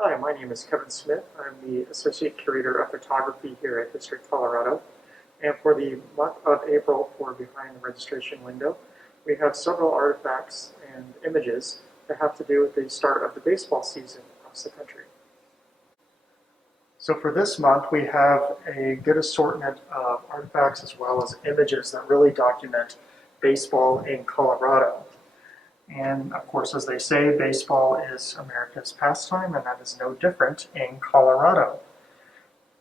Hi, my name is Kevin Smith. I'm the Associate Curator of Photography here at History Colorado. And for the month of April, for Behind the Registration Window, we have several artifacts and images that have to do with the start of the baseball season across the country. So for this month, we have a good assortment of artifacts as well as images that really document baseball in Colorado. And of course, as they say, baseball is America's pastime, and that is no different in Colorado.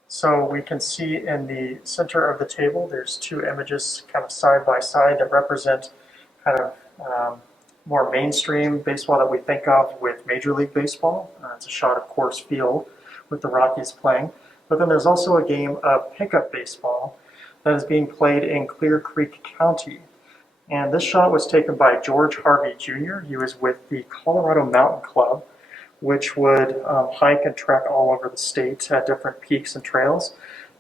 So we can see in the center of the table, there's two images kind of side by side that represent kind of more mainstream baseball that we think of with Major League Baseball. It's a shot of Coors Field with the Rockies playing. But then there's also a game of pickup baseball that is being played in Clear Creek County. And this shot was taken by George Harvey Jr. He was with the Colorado Mountain Club, which would hike and trek all over the state at different peaks and trails.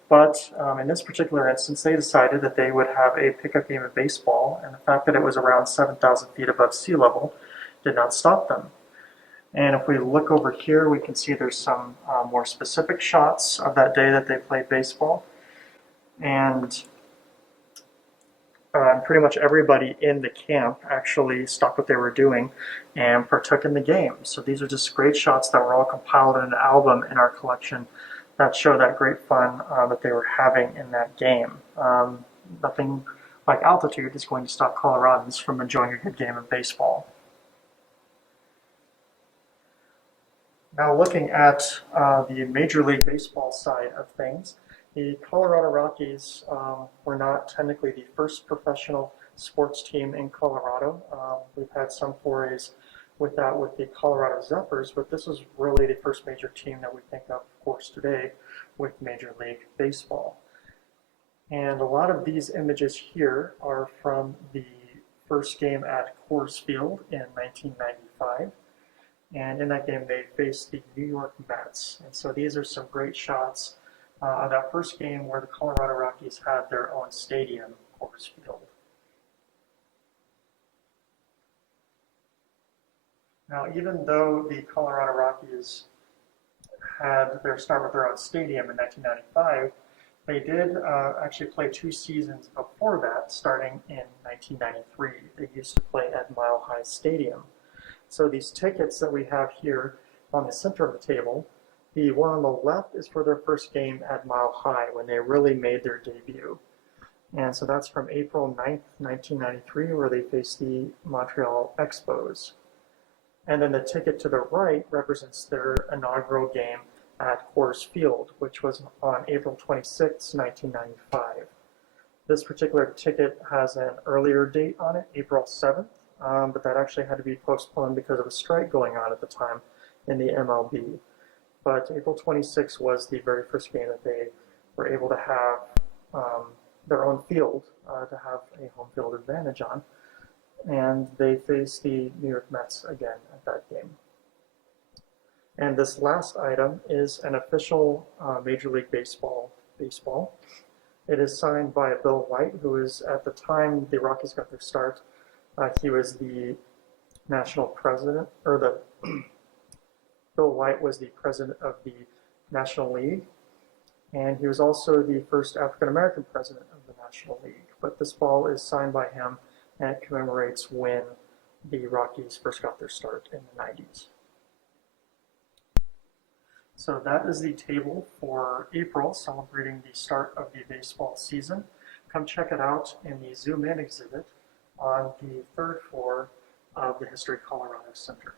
But in this particular instance, they decided that they would have a pickup game of baseball, and the fact that it was around 7,000 feet above sea level did not stop them. And if we look over here, we can see there's some more specific shots of that day that they played baseball. And pretty much everybody in the camp actually stopped what they were doing and partook in the game. So these are just great shots that were all compiled in an album in our collection that show that great fun that they were having in that game. Nothing like altitude is going to stop Coloradans from enjoying a good game of baseball. Now looking at the Major League Baseball side of things, the Colorado Rockies were not technically the first professional sports team in Colorado. We've had some forays with that with the Colorado Zephyrs, but this is really the first major team that we think of course, today with Major League Baseball. And a lot of these images here are from the first game at Coors Field in 1995. And in that game, they faced the New York Mets. And so these are some great shots of that first game where the Colorado Rockies had their own stadium, Coors Field. Now, even though the Colorado Rockies had their start with their own stadium in 1995, they did actually play 2 seasons before that, starting in 1993. They used to play at Mile High Stadium. So these tickets that we have here on the center of the table, the one on the left is for their first game at Mile High when they really made their debut. And so that's from April 9th, 1993, where they faced the Montreal Expos. And then the ticket to the right represents their inaugural game at Coors Field, which was on April 26, 1995. This particular ticket has an earlier date on it, April 7th, but that actually had to be postponed because of a strike going on at the time in the MLB. But April 26 was the very first game that they were able to have their own field to have a home field advantage on. And they faced the New York Mets again at that game. And this last item is an official Major League Baseball. It is signed by Bill White, who is, at the time the Rockies got their start, he was the national president, or the Bill White was the president of the National League, and he was also the first African-American president of the National League. But this ball is signed by him, and it commemorates when the Rockies first got their start in the 90s. So that is the table for April, celebrating the start of the baseball season. Come check it out in the Zoom In exhibit on the 3rd floor of the History Colorado Center.